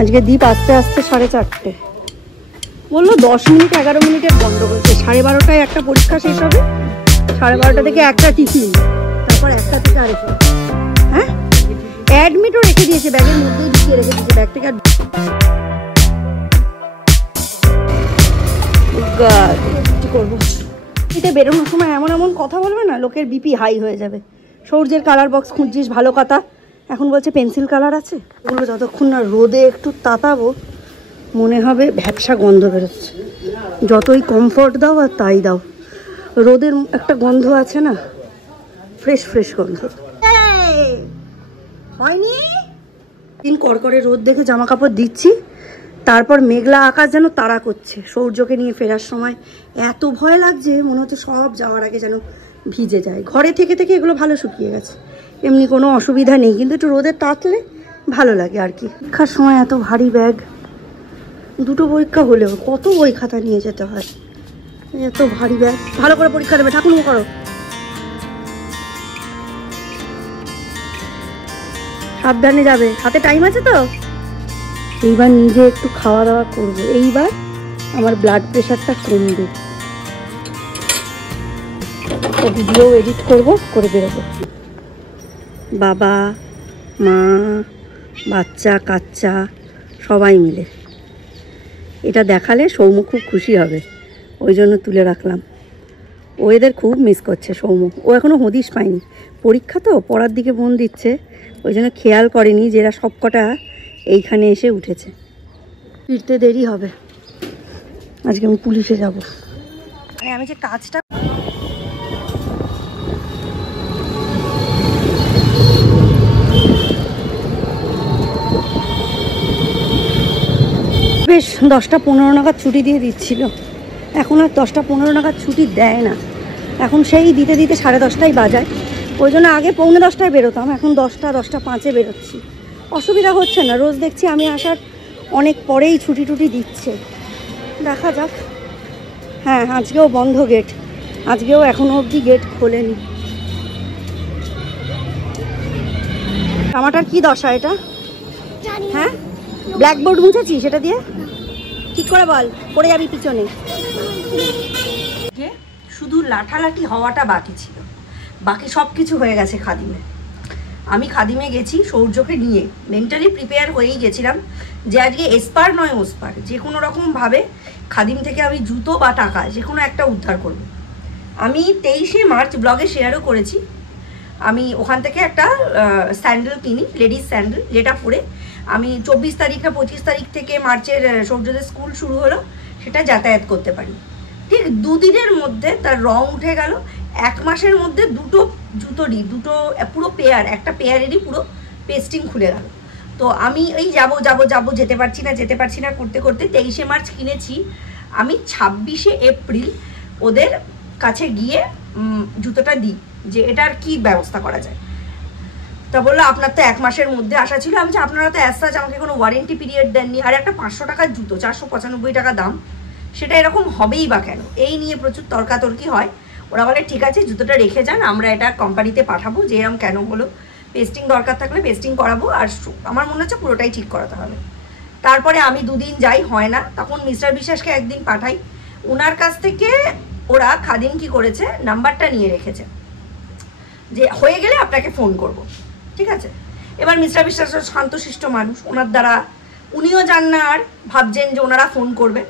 আজকে দীপ আস্তে আস্তে 4:30 বললো 10 মিনিট 11 মিনিটের বন্ধ করেছে। 12:30টায় একটা পরীক্ষা শেষ হবে, 12:30 থেকে একটা টিফিন, তারপর 1টা থেকে আরেকটা। হ্যাঁ, অ্যাডমিটও রেখে দিয়েছে, ব্যাগের মধ্যেই ঢুকিয়ে রেখে দিয়েছে, ব্যাগ থেকে কি করবো। এতে বেরোনোর সময় এমন এমন কথা বলবে না, লোকের বিপি হাই হয়ে যাবে। সূর্যের কালার বক্স খুঁজছিস, ভালো কথা, এখন বলছে পেন্সিল কালার আছে। ওগুলো যতক্ষণ না রোদে একটু তাতাবো মনে হবে ভ্যাপসা গন্ধ বেরোচ্ছে। যতই কমফর্ট দাও আর তাই দাও, রোদের একটা গন্ধ আছে না, ফ্রেশ ফ্রেশ গন্ধ। হয়নি দিন কড়কড়ে রোদ দেখে জামা কাপড় দিচ্ছি, তারপর মেঘলা আকাশ যেন তাড়া করছে। সূর্যকে নিয়ে ফেরার সময় এত ভয় লাগছে, মনে হচ্ছে সব যাওয়ার আগে যেন ভিজে যায়। ঘরে থেকে থেকে এগুলো ভালো শুকিয়ে গেছে, এমনি কোনো অসুবিধা নেই, কিন্তু একটু রোদে তাতলে ভালো লাগে আর কি। পরীক্ষার সময় এত ভারী ব্যাগ, 2টো পরীক্ষা হলেও কত বই খাতা নিয়ে যেতে হয়, এত ভারী ব্যাগ। ভালো করে পরীক্ষা দেবে, ঠাকুর করো। সাবধানে যাবে, হাতে টাইম আছে তো। এইবার নিজে একটু খাওয়া দাওয়া করবো, এইবার আমার ব্লাড প্রেশারটা কমবে। ভিডিও এডিট করবো, করে বেরোবো। বাবা মা বাচ্চা কাচ্চা সবাই মিলে এটা দেখালে সৌম্য খুব খুশি হবে, ওই জন্য তুলে রাখলাম। ও এদের খুব মিস করছে সৌম্য, ও এখনও হদিশ পায়নি, পরীক্ষা তো পড়ার দিকে মন দিচ্ছে, ওই জন্য খেয়াল করেনি যে এরা সব কটা এইখানে এসে উঠেছে। ফিরতে দেরি হবে, আজকে আমি পুলিশে যাবো। আমি যে কাজটা বেশ 10টা 15 নাগাদ ছুটি দিয়ে দিচ্ছিল, এখন আর 10টা 15 নাগাদ ছুটি দেয় না, এখন সেই দিতে দিতে 10:30টাই বাজায়। ওই জন্য আগে 10:45টায় বেরোতাম, এখন 10টা বেরোচ্ছি। অসুবিধা হচ্ছে না, রোজ দেখছি আমি আসার অনেক পরেই ছুটি টুটি দিচ্ছে, দেখা যাক। হ্যাঁ, আজকেও বন্ধ গেট, আজকেও এখনো অবধি গেট খোলেনি। জামাটার কি দশা এটা? হ্যাঁ, ব্ল্যাকবোর্ড মুছেছি, সেটা দিয়ে ঠিক করে বল, পড়ে যাবি পিছনে। শুধু লাঠালাঠি হওয়াটা বাকি ছিল, বাকি সব কিছু হয়ে গেছে খাদিমে। আমি খাদিমে গেছি সৌর্যকে নিয়ে, মেন্টালি প্রিপেয়ার হয়েই গেছিলাম যে আজকে এসপার নয় ওসপার, যে কোনো রকমভাবে খাদিম থেকে আমি জুতো বা টাকা যে কোনো একটা উদ্ধার করব। আমি 23শে মার্চ ব্লগে শেয়ারও করেছি, আমি ওখান থেকে একটা স্যান্ডেল কিনি, লেডিস স্যান্ডেল, যেটা পরে আমি 24 তারিখ না 25 তারিখ থেকে মার্চের সূর্যদের স্কুল শুরু হলো, সেটা যাতায়াত করতে পারি। ঠিক 2 দিনের মধ্যে তার রং উঠে গেল, 1 মাসের মধ্যে 2টো জুতোরই, 2টো পুরো পেয়ার, একটা পেয়ারেরই পুরো পেস্টিং খুলে গেল। তো আমি ওই যাবো যেতে পারছি না করতে করতে 23শে মার্চ কিনেছি। আমি 26শে এপ্রিল ওদের কাছে গিয়ে জুতোটা দিই যে এটার কি ব্যবস্থা করা যায়। তা বললো আপনার তো 1 মাসের মধ্যে আসা ছিল। আমি আপনারা তো অ্যাজ সাচ আমাকে কোনো ওয়ারেন্টি পিরিয়ড দেননি, আর একটা 500 টাকার জুতো 495 টাকা দাম, সেটা এরকম হবেই বা কেন, এই নিয়ে প্রচুর তর্কাতর্কি হয়। ওরা বলে ঠিক আছে জুতোটা রেখে যান, আমরা এটা কোম্পানিতে পাঠাবো, যে এরকম কেন হলো, পেস্টিং দরকার থাকলে পেস্টিং করাবো, আর আমার মনে হচ্ছে পুরোটাই ঠিক করাতে হবে। তারপরে আমি 2 দিন যাই, হয় না, তখন মিস্টার বিশ্বাসকে একদিন পাঠাই, ওনার কাছ থেকে ওরা খাদিম কি করেছে নাম্বারটা নিয়ে রেখেছে যে হয়ে গেলে আপনাকে ফোন করব, ঠিক আছে। এবার মিস্টার বিশ্বাস শান্তশিষ্ট মানুষ, ওনার দ্বারা উনিও জান না আর ভাবছেন যে ওনারা ফোন করবে।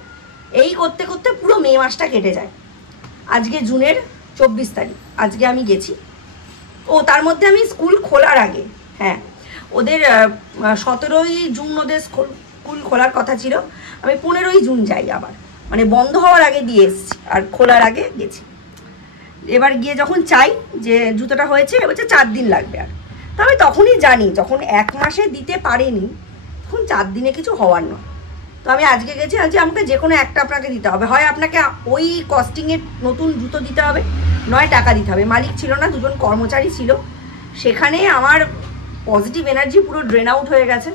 এই করতে করতে পুরো মে মাসটা কেটে যায়, আজকে জুনের 24 তারিখ, আজকে আমি গেছি। ও তার মধ্যে আমি স্কুল খোলার আগে, হ্যাঁ ওদের 17ই জুন ওদের স্কুল খোলার কথা ছিল, আমি 15ই জুন যাই, আবার মানে বন্ধ হওয়ার আগে দিয়ে এসেছি আর খোলার আগে গেছি। এবার গিয়ে যখন চাই যে জুতোটা হয়েছে, বলছে 4 দিন লাগবে। আর তো আমি তখনই জানি যখন 1 মাসে দিতে পারেনি তখন 4 দিনে কিছু হওয়ার নয়। তো আমি আজকে গেছি, আজকে আমাকে যে কোনো একটা আপনাকে দিতে হবে, হয় আপনাকে ওই কস্টিংয়ের নতুন জুতো দিতে হবে, নয় টাকা দিতে হবে। মালিক ছিল না, 2জন কর্মচারী ছিল, সেখানে আমার পজিটিভ এনার্জি পুরো ড্রেন আউট হয়ে গেছে,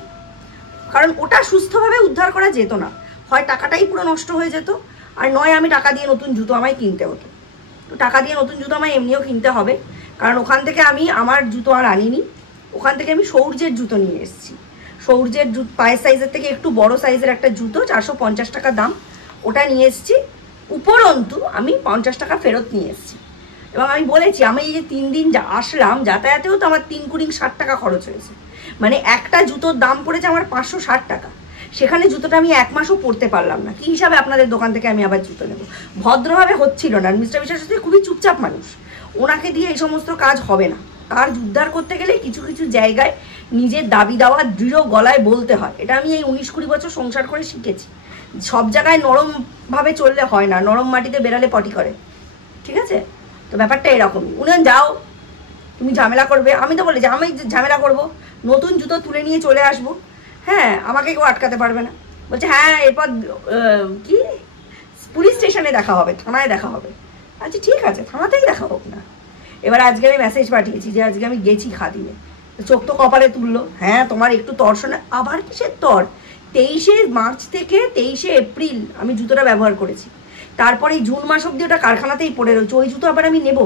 কারণ ওটা সুস্থভাবে উদ্ধার করা যেত না, হয় টাকাটাই পুরো নষ্ট হয়ে যেত, আর নয় আমি টাকা দিয়ে নতুন জুতো আমায় কিনতে হতো। তো টাকা দিয়ে নতুন জুতো আমায় এমনিও কিনতে হবে, কারণ ওখান থেকে আমি আমার জুতো আর আনিনি, ওখান থেকে আমি সৌর্যের জুতো নিয়ে এসেছি। সৌর্যের পায়ের সাইজের থেকে একটু বড় সাইজের একটা জুতো 450 টাকা দাম, ওটা নিয়ে এসেছি। উপরন্তু আমি 50 টাকা ফেরত নিয়ে এসেছি। এবং আমি বলেছি আমি এই যে 3 দিন আসলাম, যাতায়াতেও তো আমার 3 কুড়ি 60 টাকা খরচ হয়েছে। মানে একটা জুতোর দাম পড়েছে আমার 560 টাকা। সেখানে জুতোটা আমি 1 মাসও পরতে পারলাম না। কী হিসাবে আপনাদের দোকান থেকে আমি আবার জুতো নেব? ভদ্রভাবে হচ্ছিল না। মিস্টার বিশ্বাস খুবই চুপচাপ মানুষ, ওনাকে দিয়ে এই সমস্ত কাজ হবে না। কাজ উদ্ধার করতে গেলে কিছু কিছু জায়গায় নিজের দাবি দাওয়া দৃঢ় গলায় বলতে হয়। এটা আমি এই 19-20 বছর সংসার করে শিখেছি। সব জায়গায় নরমভাবে চললে হয় না, নরম মাটিতে বেড়ালে পটি করে, ঠিক আছে? তো ব্যাপারটা এরকমই। উনি যাও, তুমি ঝামেলা করবে। আমি তো বলি যে আমি ঝামেলা করব, নতুন জুতো তুলে নিয়ে চলে আসবো, হ্যাঁ, আমাকে কেউ আটকাতে পারবে না। বলছে হ্যাঁ এরপর কি পুলিশ স্টেশনে দেখা হবে, থানায় দেখা হবে। আচ্ছা ঠিক আছে, থানাতেই দেখা হোক না। এবার আজকে আমি মেসেজ পাঠিয়েছি যে আজকে আমি গেছি খাদিমে। চোখ তো কপালে তুললো, হ্যাঁ তোমার একটু তর্ষণে। আবার কিসের তর? 23শে মার্চ থেকে 23শে এপ্রিল আমি জুতোটা ব্যবহার করেছি। তারপরে এই জুন মাস অব্দি ওটা কারখানাতেই পড়ে রয়েছে। ওই জুতো আবার আমি নেব?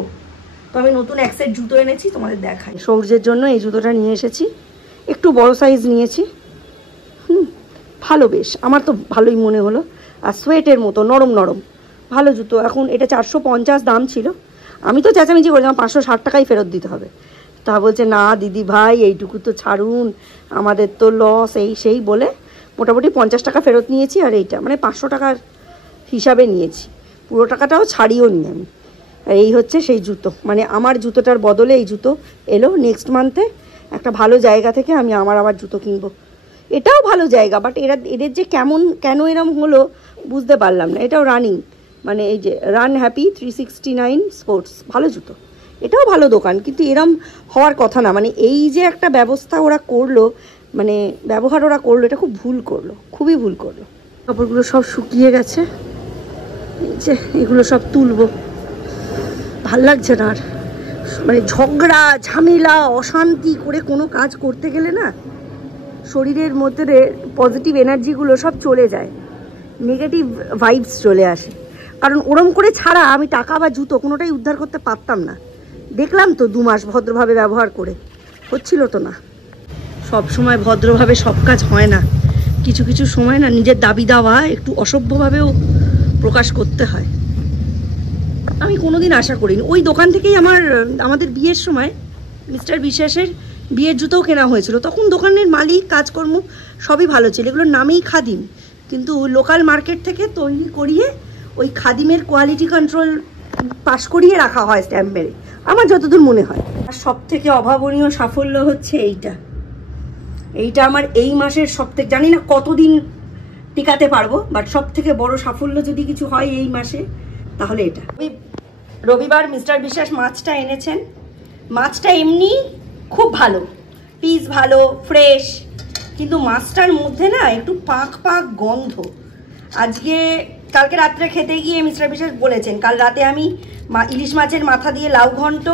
তো আমি নতুন এক সেট জুতো এনেছি, তোমাদের দেখাই। সৌর্যের জন্য এই জুতোটা নিয়ে এসেছি, একটু বড় সাইজ নিয়েছি। ভালো, বেশ আমার তো ভালোই মনে হলো। আর সোয়েটের মতো নরম নরম ভালো জুতো। এখন এটা 450 দাম ছিল। আমি তো চেঁচামেচি করেছিলাম 560 টাকাই ফেরত দিতে হবে। তা বলছে না দিদি ভাই এইটুকু তো ছাড়ুন, আমাদের তো লস, এই সেই বলে মোটামুটি 50 টাকা ফেরত নিয়েছি। আর এইটা মানে 500 টাকার হিসাবে নিয়েছি, পুরো টাকাটাও ছাড়িও নি আমি। আর এই হচ্ছে সেই জুতো, মানে আমার জুতোটার বদলে এই জুতো এলো। নেক্সট মান্থে একটা ভালো জায়গা থেকে আমি আবার জুতো কিনবো। এটাও ভালো জায়গা, বাট এদের যে কেন এরম হলো বুঝতে পারলাম না। এটাও রানিং, মানে এই যে রান হ্যাপি 369 স্পোর্টস, ভালো জুতো। এটাও ভালো দোকান, কিন্তু এরম হওয়ার কথা না। মানে এই যে একটা ব্যবস্থা ওরা করলো, মানে ব্যবহার ওরা করলো, এটা খুব ভুল করলো, খুবই ভুল করলো। কাপড়গুলো সব শুকিয়ে গেছে, এই যে এগুলো সব তুলবো। ভাল লাগছে না আর, মানে ঝগড়া ঝামেলা অশান্তি করে কোনো কাজ করতে গেলে না শরীরের মধ্যে পজিটিভ এনার্জিগুলো সব চলে যায়, নেগেটিভ ভাইবস চলে আসে। কারণ ওরম করে ছাড়া আমি টাকা বা জুতো কোনোটাই উদ্ধার করতে পারতাম না। দেখলাম তো 2 মাস ভদ্রভাবে ব্যবহার করে, হচ্ছিল তো না। সব সময় ভদ্রভাবে সব কাজ হয় না, কিছু কিছু সময় না নিজের দাবি দাওয়া একটু অসভ্যভাবেও প্রকাশ করতে হয়। আমি কোনোদিন আশা করিনি। ওই দোকান থেকেই আমাদের বিয়ের সময় মিস্টার বিশ্বাসের বিয়ের জুতোও কেনা হয়েছিল। তখন দোকানের মালিক, কাজকর্ম সবই ভালো ছিল, এগুলোর নামেই খাদিম, কিন্তু লোকাল মার্কেট থেকে তৈরি করিয়ে ওই খাদিমের কোয়ালিটি কন্ট্রোল পাস করিয়ে রাখা হয় স্ট্যাম্প মেরে, আমার যতদূর মনে হয়। আর সব থেকে অভাবনীয় সাফল্য হচ্ছে এইটা আমার এই মাসের সবথেকে, জানি না কতদিন টিকাতে পারবো, বাট সব থেকে বড় সাফল্য যদি কিছু হয় এই মাসে তাহলে এটা। রবিবার মিস্টার বিশ্বাস মাছটা এনেছেন। মাছটা এমনি খুব ভালো, পিস ভালো, ফ্রেশ, কিন্তু মাছটার মধ্যে না একটু পাক গন্ধ। কালকে রাত্রে খেতে গিয়ে মিস্টার বিশ্বাস বলেছেন, কাল রাতে আমি ইলিশ মাছের মাথা দিয়ে লাউ ঘন্ট,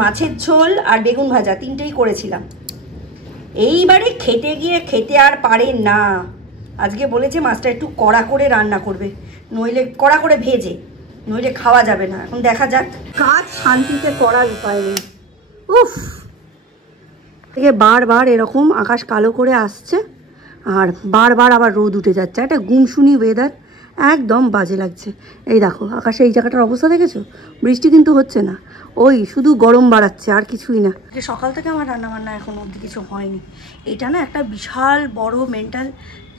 মাছের ঝোল আর বেগুন ভাজা 3টেই করেছিলাম। এইবারে খেতে আর পারে না। আজকে বলেছে মাছটা একটু কড়া করে রান্না করবে, নইলে কড়া করে ভেজে, নইলে খাওয়া যাবে না। এখন দেখা যাক, কাজ শান্তিতে করার উপায় নেই। উফ, থেকে বারবার এরকম আকাশ কালো করে আসছে আর বারবার আবার রোদ উঠে যাচ্ছে। একটা গুমসুনি ওয়েদার, একদম বাজে লাগছে। এই দেখো আকাশে এই জায়গাটার অবস্থা দেখেছো? বৃষ্টি কিন্তু হচ্ছে না, ওই শুধু গরম বাড়াচ্ছে, আর কিছুই না। সকাল থেকে আমার রান্নাবান্না এখন অবধি কিছু হয়নি। এটা না একটা বিশাল বড় মেন্টাল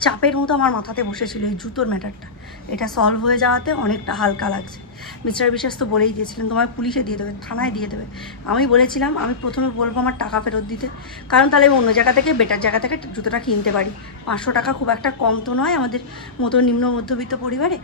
চাপের মতো আমার মাথাতে বসেছিল, এই জুতোর ম্যাটারটা। এটা সলভ হয়ে যাওয়াতে অনেকটা হালকা লাগছে। মিস্টার বিশ্বাস তো বলেই দিয়েছিলেন তোমায় পুলিশে দিয়ে দেবে, থানায় দিয়ে দেবে। আমি বলেছিলাম আমি প্রথমে বলবো আমার টাকা ফেরত দিতে, কারণ তাহলে আমি অন্য জায়গা থেকে, বেটার জায়গা থেকে জুতোটা কিনতে পারি। 500 টাকা খুব একটা কম তো নয় আমাদের মতো নিম্ন মধ্যবিত্ত পরিবারে।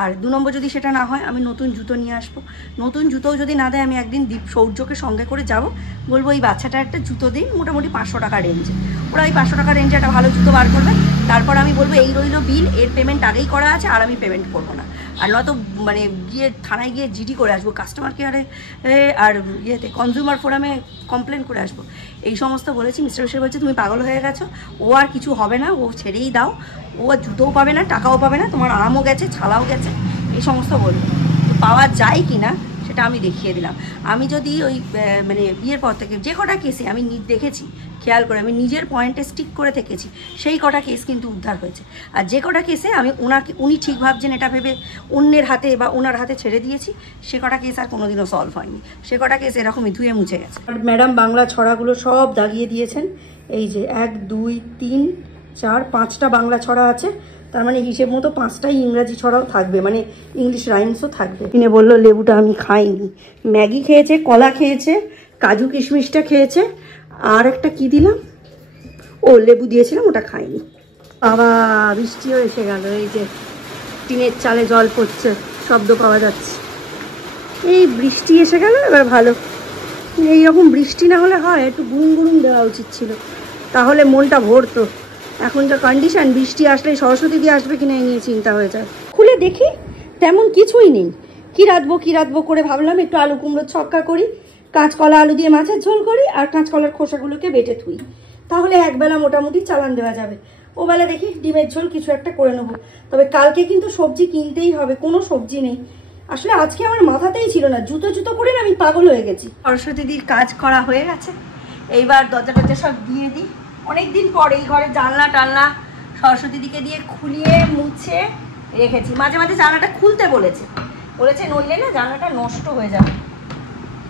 আর 2 নম্বর যদি সেটা না হয়, আমি নতুন জুতো নিয়ে আসবো। নতুন জুতোও যদি না দেয়, আমি একদিন সৌর্যকে সঙ্গে করে যাব, বলবো এই বাচ্চাটা একটা জুতো দিন মোটামুটি 500 টাকা রেঞ্জে। ওরা ওই 500 টাকা রেঞ্জে একটা ভালো জুতো বার করবে। তারপর আমি বলবো এই রইল বিল, এর পেমেন্ট আগেই করা আছে, আর আমি পেমেন্ট করবো না। আর নয়তো মানে গিয়ে থানায় গিয়ে জিডি করে আসবো, কাস্টমার কেয়ারে আর ইয়েতে কনজিউমার ফোরামে কমপ্লেন করে আসবো। এই সমস্ত বলেছি। মিস্টার বিশ্বাস বলছে তুমি পাগল হয়ে গেছো, ও আর কিছু হবে না, ও ছেড়েই দাও, ও আর জুতোও পাবে না, টাকাও পাবে না, তোমার আরামও গেছে, ছালাও গেছে, এই সমস্ত বলবো। তো পাওয়া যায় কি না সেটা সেটা আমি দেখিয়ে দিলাম। আমি যদি ওই মানে বিয়ের পর থেকে যে কটা কেসে আমি দেখেছি, খেয়াল করে আমি নিজের পয়েন্টে স্টিক করে থেকেছি, সেই কটা কেস কিন্তু উদ্ধার হয়েছে। আর যে কটা কেসে আমি উনি ঠিক ভাবছেন এটা ভেবে অন্যের হাতে বা ওনার হাতে ছেড়ে দিয়েছি, সে কটা কেস আর কোনোদিনও সলভ হয়নি। সে কটা কেস এরকমই ধুয়ে মুছে গেছে। আর ম্যাডাম বাংলা ছড়াগুলো সব দাগিয়ে দিয়েছেন। এই যে 1 2 3 4 5টা বাংলা ছড়া আছে, তার মানে হিসেব মতো 5টাই ইংরাজি ছড়াও থাকবে, মানে ইংলিশ রাইমসও থাকবে। কিনে বললো লেবুটা আমি খাইনি, ম্যাগি খেয়েছে, কলা খেয়েছে, কাজু কিশমিশটা খেয়েছে, আর একটা কি দিলাম, ও লেবু দিয়েছিলাম, ওটা খাইনি। বাবা বৃষ্টিও এসে গেল, এই যে টিনের চালে জল পড়ছে, শব্দ পাওয়া যাচ্ছে। এই বৃষ্টি এসে গেল, এবার ভালো। এইরকম বৃষ্টি না হলে হয়, একটু গুঁড়ুম গুঁড়ুম দেওয়া উচিত ছিল, তাহলে মনটা ভরতো। এখন যা কন্ডিশন, বৃষ্টি আসলে সরস্বতী দিয়ে আসবে কিনা নিয়ে চিন্তা হয়ে যায়। খুলে দেখি তেমন কিছুই নেই। কি রাঁধবো করে ভাবলাম একটু আলু কুমড়োর ছক্কা করি, কাঁচকলা আলু দিয়ে মাছের ঝোল করি, আর কাঁচকলার খোসাগুলোকে বেটে থুই, তাহলে একবেলা মোটামুটি চালান দেওয়া যাবে। ওবেলা দেখি ডিমের ঝোল কিছু একটা করে নেবো। তবে কালকে কিন্তু সবজি কিনতেই হবে, কোনো সবজি নেই। আসলে আজকে আমার মাথাতেই ছিল না, জুতো করে না আমি পাগল হয়ে গেছি। সরস্বতীদির কাজ করা হয়ে গেছে, এইবার দরজা টরজা সব দিয়ে দিই। অনেকদিন পর এই ঘরে জানলা টানলা সরস্বতীদিকে দিয়ে খুলিয়ে মুছে রেখেছি। মাঝে মাঝে জানলাটা খুলতে বলেছে, নইলে না জানলাটা নষ্ট হয়ে যাবে।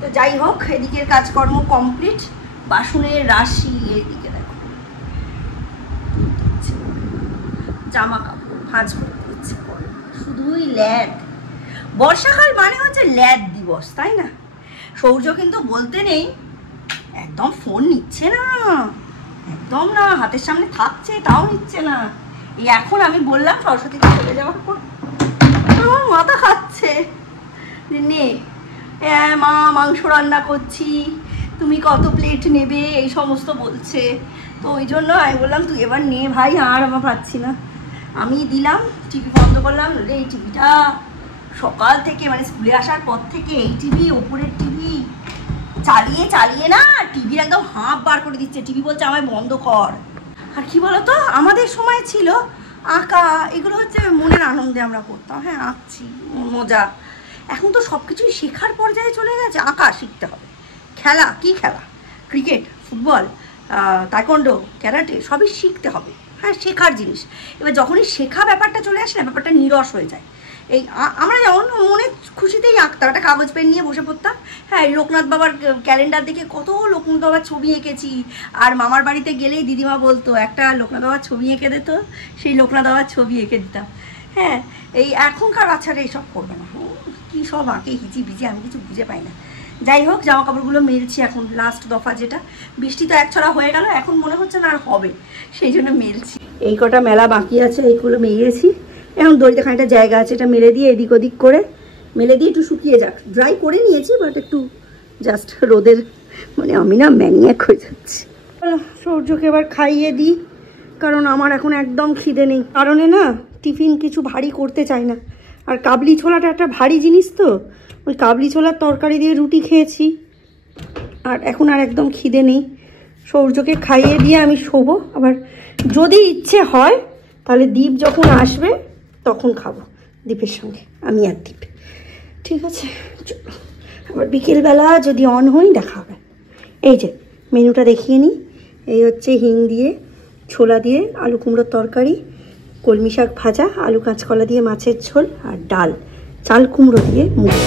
তো যাই হোক, এদিকের কাজকর্ম কমপ্লিট। বাসনের রাশি, এইদিকে দেখো, জামা কাপড় ভাঁজ করতে ইচ্ছে করে, শুধুই ল্যাদ। বর্ষাকাল মানে হচ্ছে ল্যাদ দিবস, তাই না? সৌর্য কিন্তু বলতে নেই, একদম ফোন নিচ্ছে না, একদম না, হাতের সামনে থাকছে তাও নিচ্ছে না। এই এখন আমি বললাম সরস্বতীতে চলে যাওয়ার পর আমার মাথা খাচ্ছে, নে মা মাংস রান্না করছি, তুমি কত প্লেট নেবে, এই সমস্ত বলছে। তো ওই জন্য আমি বললাম তুই এবার নে ভাই, আর আমার পাচ্ছি না। আমি দিলাম, টিভি বন্ধ করলাম। এই টিভিটা সকাল থেকে, মানে স্কুলে আসার পর থেকে এই টিভি, ওপরের টিভি চালিয়ে না টিভির একদম হাঁপ বার করে দিচ্ছে। টিভি বলছে আমায় বন্ধ কর। আর কি বলতো, আমাদের সময় ছিল আঁকা, এগুলো হচ্ছে মনের আনন্দে আমরা করতাম, হ্যাঁ আঁকছি মজা। এখন তো সব কিছুই শেখার পর্যায়ে চলে গেছে। আঁকা শিখতে হবে, খেলা, কি খেলা, ক্রিকেট, ফুটবল, তাইকোন্ডো, ক্যারাটে, সবই শিখতে হবে, হ্যাঁ শেখার জিনিস। এবার যখনই শেখা ব্যাপারটা চলে আসে না, ব্যাপারটা নিরস হয়ে যায়। এই আমরা যেমন মনে খুশিতেই আঁকতাম, একটা কাগজ পেন নিয়ে বসে পড়তাম। হ্যাঁ, লোকনাথ বাবার ক্যালেন্ডার দেখে কত লোকনাথ বাবার ছবি এঁকেছি। আর মামার বাড়িতে গেলেই দিদিমা বলতো একটা লোকনাথ বাবার ছবি এঁকে দিত, সেই লোকনাথ বাবার ছবি এঁকে দিতাম। হ্যাঁ, এই এখনকার বাচ্চারা এইসব করবে না, কী সব আঁকে হিচি বিচি, আমি কিছু বুঝে পাই না। যাই হোক, জামা কাপড়গুলো মেলছি এখন, লাস্ট দফা যেটা। বৃষ্টি তো এক ছড়া হয়ে গেল, এখন মনে হচ্ছে না আর হবে, সেই জন্য মেলছি। এই কটা মেলা বাকি আছে, এইগুলো মেলেছি। এখন দড়িতে খানিকটা জায়গা আছে, এটা মেলে দিয়ে এদিক ওদিক করে মেলে দিয়ে একটু শুকিয়ে যাক। ড্রাই করে নিয়েছি, বাট একটু জাস্ট রোদের, মানে আমি না ম্যানিয়াক হয়ে যাচ্ছি। সূর্যকে এবার খাইয়ে দিই, কারণ আমার এখন একদম খিদে নেই। কারণে না টিফিন কিছু ভারী করতে চাই না। আর কাবলি ছোলাটা একটা ভারী জিনিস, তো ওই কাবলি ছোলার তরকারি দিয়ে রুটি খেয়েছি, আর এখন আর একদম খিদে নেই। সূর্যকে খাইয়ে দিয়ে আমি শোবো। আবার যদি ইচ্ছে হয় তাহলে দীপ যখন আসবে তখন খাবো দীপের সঙ্গে, আমি আর দীপ। ঠিক আছে, চলো আবার বিকেলবেলা যদি অন হই দেখা হবে। এই যে মেনুটা দেখিয়ে নিই। এই হচ্ছে হিং দিয়ে, ছোলা দিয়ে আলু কুমড়োর তরকারি, কলমি শাক ভাজা, আলু কাঁচকলা দিয়ে মাছের ঝোল, আর ডাল চাল কুমড়ো দিয়ে মুগ।